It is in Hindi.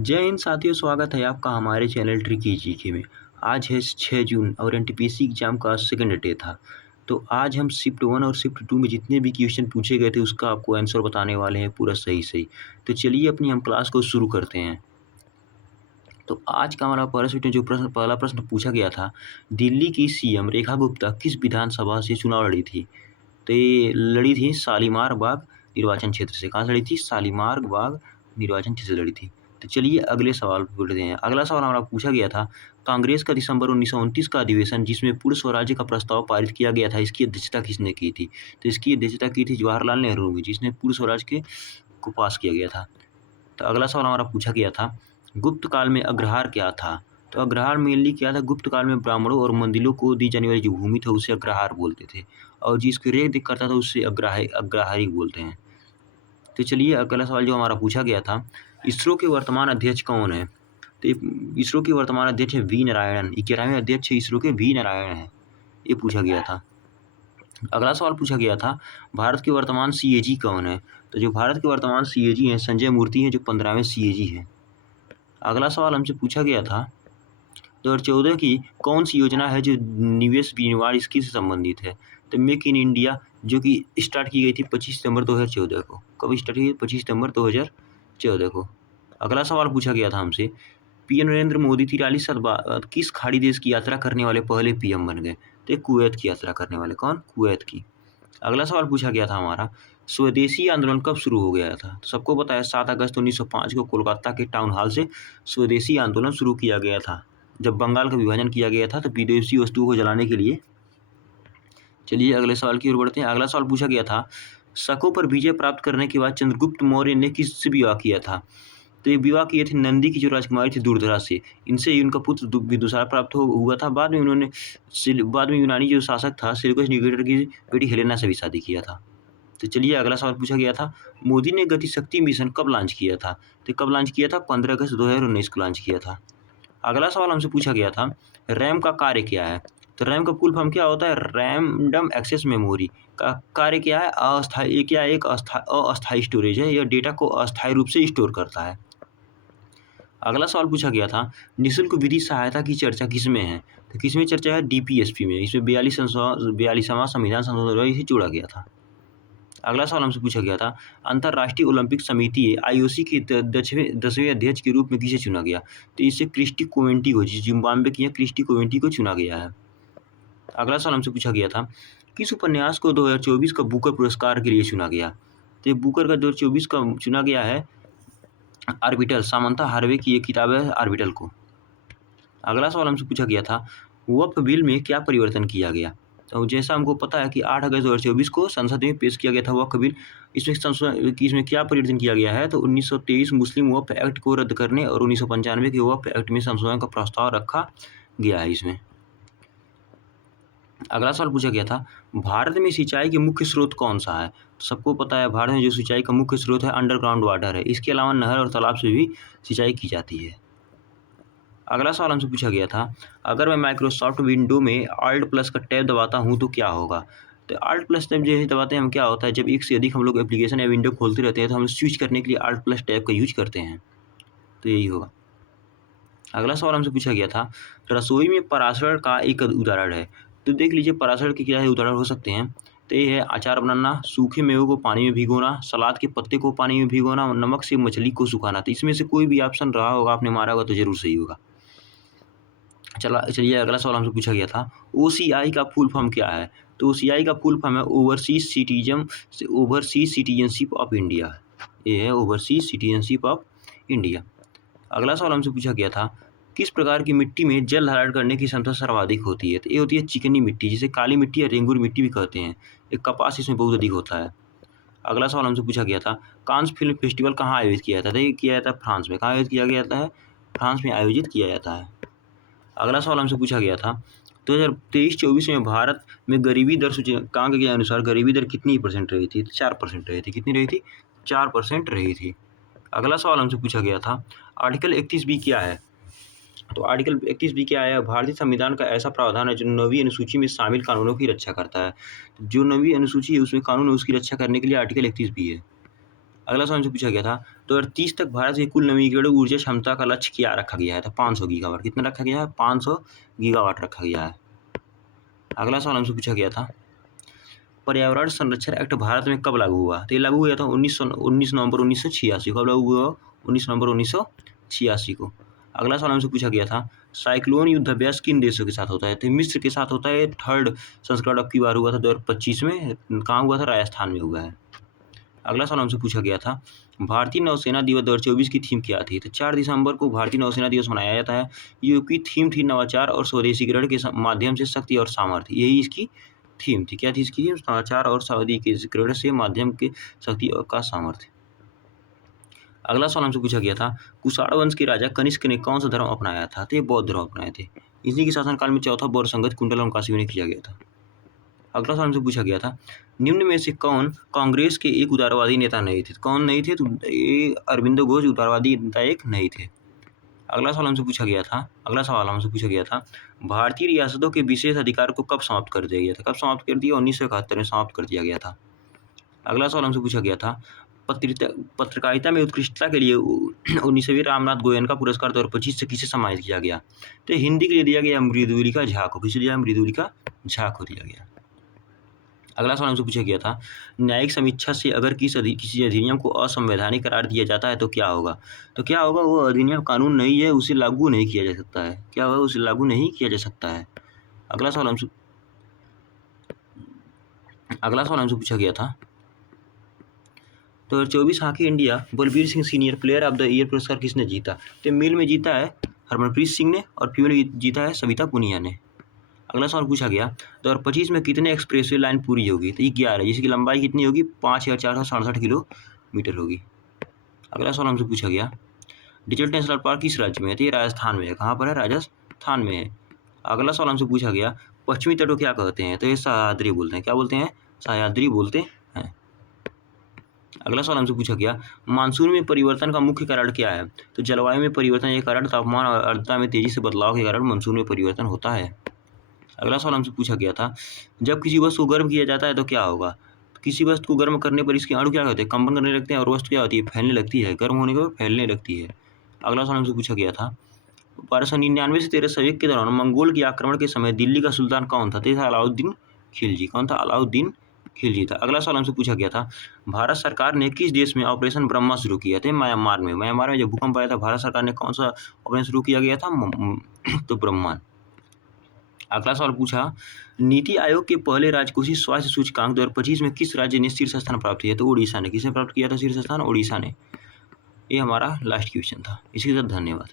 जय हिंद साथियों, स्वागत है आपका हमारे चैनल ट्रिकी जीके में। आज है 6 जून और एनटीपीसी एग्ज़ाम का सेकंड डे था। तो आज हम शिफ्ट 1 और शिफ्ट 2 में जितने भी क्वेश्चन पूछे गए थे उसका आपको आंसर बताने वाले हैं पूरा सही-सही। तो चलिए अपनी हम क्लास को शुरू करते हैं। तो आज का हमारा पहला प्रश्न पूछा गया था, दिल्ली की सीएम रेखा गुप्ता किस विधानसभा से चुनाव लड़ी थी? तो ये लड़ी थी शालीमार बाग निर्वाचन क्षेत्र से। कहाँ से लड़ी थी? शालीमार बाग निर्वाचन क्षेत्र से लड़ी थी। तो चलिए अगले सवाल पे बढ़ते हैं। अगला सवाल हमारा पूछा गया था, कांग्रेस का दिसंबर 1929 का अधिवेशन जिसमें पूर्ण स्वराज्य का प्रस्ताव पारित किया गया था, इसकी अध्यक्षता किसने की थी? तो इसकी अध्यक्षता की थी जवाहरलाल नेहरू ने, जिसने पूर्ण स्वराज को पास किया गया था। तो अगला सवाल हमारा पूछा गया था, गुप्त काल में अग्रहार क्या था? तो अग्रहार मेनली क्या था? गुप्त काल में ब्राह्मणों और मंदिरों को दी जाने वाली जो भूमि था उसे अग्रहार बोलते थे, और जिसको रेख करता था उससे अग्रहारी बोलते हैं। तो चलिए अगला सवाल जो हमारा पूछा गया था, इसरो के वर्तमान अध्यक्ष कौन है? तो इसरो के वर्तमान अध्यक्ष है वी नारायणन। 11वें अध्यक्ष इसरो के वी नारायण हैं, ये पूछा गया था। अगला सवाल पूछा गया था, भारत के वर्तमान सीएजी कौन है? तो जो भारत के वर्तमान सीएजी हैं संजय मूर्ति हैं, जो 15वें सीएजी हैं। अगला सवाल हमसे पूछा गया था, 2014 की कौन सी योजना है जो निवेश विनिर्माण इसकी से संबंधित है? तो मेक इन इंडिया, जो कि स्टार्ट की गई थी 25 सितंबर 2014 को। कब स्टार्ट की? 25 सितंबर 2014 को। अगला सवाल पूछा गया था हमसे, पीएम नरेंद्र मोदी 43 साल बाद किस खाड़ी देश की यात्रा करने वाले पहले पीएम बन गए? तो ये कुवैत की यात्रा करने वाले। कौन? कुवैत की। अगला सवाल पूछा गया था हमारा, स्वदेशी आंदोलन कब शुरू हो गया था? तो सबको पता है 7 अगस्त 1905 को कोलकाता के टाउन हॉल से स्वदेशी आंदोलन शुरू किया गया था, जब बंगाल का विभाजन किया गया था तो विदेशी वस्तुओं को जलाने के लिए। चलिए अगले सवाल की ओर बढ़ते हैं। अगला सवाल पूछा गया था, शकों पर विजय प्राप्त करने के बाद चंद्रगुप्त मौर्य ने किससे विवाह किया था? तो ये विवाह किए थे नंदी की जो राजकुमारी थी दुर्धरा से। इनसे ही उनका पुत्र विदुषार प्राप्त हुआ था। बाद में यूनानी जो शासक था सेल्यूकस निकेटर की बेटी हेलेना से भी शादी किया था। तो चलिए अगला सवाल पूछा गया था, मोदी ने गति शक्ति मिशन कब लॉन्च किया था? तो कब लॉन्च किया था? 15 अगस्त 2019 को लॉन्च किया था। अगला सवाल हमसे पूछा गया था, रैम का कार्य क्या है? तो रैम का फुल फॉर्म क्या होता है? रैंडम एक्सेस मेमोरी का कार्य क्या है? अस्थायी, ये क्या एक अस्थायी स्टोरेज है, यह डेटा को अस्थायी रूप से स्टोर करता है। अगला सवाल पूछा गया था, निःशुल्क विधि सहायता की चर्चा किसमें है? तो किसमें चर्चा है? डीपीएसपी में। इसमें 42वां संविधान संशोधन द्वारा इसे जोड़ा गया था। अगला सवाल हमसे पूछा गया था, अंतर्राष्ट्रीय ओलंपिक समिति आईओसी के 10वें अध्यक्ष के रूप में किसे चुना गया? तो इससे क्रिस्टी कोवेंटी को, जिम्बाब्वे की क्रिस्टी कोवेंटी को चुना गया है। अगला सवाल हमसे पूछा गया था, किस उपन्यास को 2024 का बुकर पुरस्कार के लिए चुना गया? तो ये बुकर का 2024 का चुना गया है आर्बिटल, सामंथा हार्वे की एक किताब है आर्बिटल को। अगला सवाल हमसे पूछा गया था, वक्फ बिल में क्या परिवर्तन किया गया? तो जैसा हमको पता है कि 8 अगस्त 2024 को संसद में पेश किया गया था वक्फ बिल। इसमें क्या परिवर्तन किया गया है? तो 1923 मुस्लिम वक्फ एक्ट को रद्द करने और 1995 के वक्फ एक्ट में संशोधन का प्रस्ताव रखा गया है इसमें। अगला सवाल पूछा गया था, भारत में सिंचाई के मुख्य स्रोत कौन सा है? तो सबको पता है भारत में जो सिंचाई का मुख्य स्रोत है अंडरग्राउंड वाटर है। इसके अलावा नहर और तालाब से भी सिंचाई की जाती है। अगला सवाल हमसे पूछा गया था, अगर मैं माइक्रोसॉफ्ट विंडो में Alt प्लस का टैब दबाता हूँ तो क्या होगा? तो Alt प्लस टैब जैसे दबाते हैं हम, क्या होता है जब एक से अधिक हम लोग एप्लीकेशन या विंडो खोलते रहते हैं तो हम स्विच करने के लिए Alt प्लस टैब का यूज करते हैं, तो यही होगा। अगला सवाल हमसे पूछा गया था, रसोई में पराशर का एक उदाहरण है। तो देख लीजिए पराशर के क्या है उदाहरण हो सकते हैं। तो ये है अचार बनाना, सूखे मेवों को पानी में भिगोना, सलाद के पत्ते को पानी में भिगोना और नमक से मछली को सुखाना। तो इसमें से कोई भी ऑप्शन रहा होगा, आपने मारा होगा तो जरूर सही होगा। चलिए अगला सवाल हमसे पूछा गया था, ओसीआई का फुल फॉर्म क्या है? तो ओसीआई का फुल फॉर्म है ओवरसीज सिटीजनशिप ऑफ इंडिया। ये है ओवरसीज सिटीजनशिप ऑफ इंडिया। अगला सवाल हमसे पूछा गया था, किस प्रकार की मिट्टी में जल धारण करने की क्षमता सर्वाधिक होती है? तो ये होती है चिकनी मिट्टी, जिसे काली मिट्टी या रेंगुर मिट्टी भी कहते हैं। एक कपास इसमें बहुत अधिक होता है। अगला सवाल हमसे पूछा गया था, कांस फिल्म फेस्टिवल कहाँ आयोजित किया जाता है? तो ये किया जाता है फ्रांस में। कहाँ आयोजित किया जाता है? फ्रांस में आयोजित किया जाता है। अगला सवाल हमसे पूछा गया था, 2023-24 में भारत में गरीबी दर सूचकांक के अनुसार गरीबी दर कितनी परसेंट रही थी? 4% रही थी। कितनी रही थी? 4% रही थी। अगला सवाल हमसे पूछा गया था, आर्टिकल 31B क्या है? तो आर्टिकल 31B क्या है? भारतीय संविधान का ऐसा प्रावधान है जो 9वीं अनुसूची में शामिल कानूनों की रक्षा करता है। जो 9वीं अनुसूची है उसमें कानून है उसकी रक्षा करने के लिए आर्टिकल 31B है। अगला सवाल हमसे पूछा गया था 2030 तक भारत की कुल नवीकरणीय ऊर्जा क्षमता का लक्ष्य क्या रखा गया है? तो 500 गीगावाट। कितना रखा गया है? 500 गीगावाट रखा गया है। अगला सवाल हमसे पूछा गया था पर्यावरण संरक्षण एक्ट भारत में कब लागू हुआ? तो ये लागू हुआ था 19 नवंबर 1986 को। कब लागू हुआ? 19 नवंबर 1986 को। अगला सवाल हमसे पूछा गया था साइक्लोन युद्धाभ्यास किन देशों के साथ होता है? तो मिस्र के साथ होता है। 3rd संस्करण अब की बार हुआ था 2025 में। कहाँ हुआ था? राजस्थान में हुआ है। अगला सवाल हमसे पूछा गया था भारतीय नौसेना दिवस 2024 की थीम क्या थी? तो 4 दिसंबर को भारतीय नौसेना दिवस मनाया जाता है। ये की थीम थी नवाचार और स्वदेशीकरण के माध्यम से शक्ति और सामर्थ्य। यही इसकी थीम थी। क्या थी इसकी? नवाचार और स्वदेशीकरण से माध्यम के शक्ति और का सामर्थ्य। अगला सवाल हमसे पूछा गया था कुषाण वंश के राजा कनिष्क ने कौन सा धर्म अपनाया था? तो ये बौद्ध धर्म अपनाए थे। इसी के शासनकाल में चौथा बौद्ध संगत कुंडलम काशी में किया गया था। अगला सवाल हमसे पूछा गया था निम्न में से कौन कांग्रेस के एक उदारवादी नेता नहीं थे? कौन नहीं थे? तो ये अरविंदो घोष उदारवादी नेता एक नहीं थे। अगला सवाल हमसे पूछा गया था भारतीय रियासतों के विशेष अधिकार को कब समाप्त कर दिया गया था? कब समाप्त कर दिया? 1971 में समाप्त कर दिया गया था। अगला सवाल हमसे पूछा गया था पत्रकारिता में उत्कृष्टता के लिए 19वीं रामनाथ गोयनका पुरस्कार 2025 से किसे सम्मानित किया गया? तो हिंदी के लिए दिया गया मृदुलिका झा को। किसे दिया? मृदुलिका झा को दिया गया। अगला सवाल हमसे पूछा गया था न्यायिक समीक्षा से अगर किसी अधिनियम को असंवैधानिक करार दिया जाता है तो क्या होगा? तो क्या होगा? वो अधिनियम कानून नहीं है, उसे लागू नहीं किया जा सकता है। क्या होगा? उसे लागू नहीं किया जा सकता है। अगला सवाल हमसे पूछा गया था 2024 hockey India Balbir Singh senior player of the year पुरस्कार किसने जीता? तो मेल में जीता है हरमनप्रीत सिंह ने और फीमेल में जीता है सविता पुनिया ने। अगला सवाल पूछा गया 2025 में कितने एक्सप्रेसवे लाइन पूरी होगी? तो 11, जिसकी लंबाई कितनी होगी? 5467 किलोमीटर होगी। अगला सवाल हमसे पूछा गया डिजिटल नेशनल पार्क किस राज्य में है? तो ये राजस्थान में है। कहाँ पर है? राजस्थान में है। अगला सवाल हमसे पूछा गया पश्चिमी तट को क्या कहते हैं? तो ये सह्याद्री बोलते हैं। क्या बोलते हैं? सह्याद्री बोलते हैं। अगला सवाल हमसे पूछा गया मानसून में परिवर्तन का मुख्य कारण क्या है? तो जलवायु में परिवर्तन के कारण, तापमान और आर्द्रता में तेजी से बदलाव के कारण मानसून में परिवर्तन होता है। अगला सवाल हमसे पूछा गया था जब किसी वस्तु को गर्म किया जाता है तो क्या होगा? किसी वस्तु को गर्म करने पर इसके अणु क्या होते हैं? कंपन करने लगते हैं और वस्तु क्या होती है? फैलने लगती है। गर्म होने के बाद फैलने लगती है। अगला सवाल हमसे पूछा गया था 1299 से 1301 के दौरान मंगोल के आक्रमण के समय दिल्ली का सुल्तान कौन था? तो था अलाउद्दीन खिलजी। कौन था? अलाउद्दीन खिलजी था। अगला सवाल हमसे पूछा गया था भारत सरकार ने किस देश में ऑपरेशन ब्रह्मा शुरू किया था? म्यांमार में। म्यांमार में जब भूकंप आया था भारत सरकार ने कौन सा ऑपरेशन शुरू किया गया था? तो ब्रह्मा। अगला सवाल पूछा नीति आयोग के पहले राजकोषीय स्वास्थ्य सूचकांक 2025 में किस राज्य ने शीर्ष स्थान प्राप्त किया? तो उड़ीसा ने। किसने प्राप्त किया था शीर्ष स्थान? उड़ीसा ने। ये हमारा लास्ट क्वेश्चन था। इसके साथ धन्यवाद।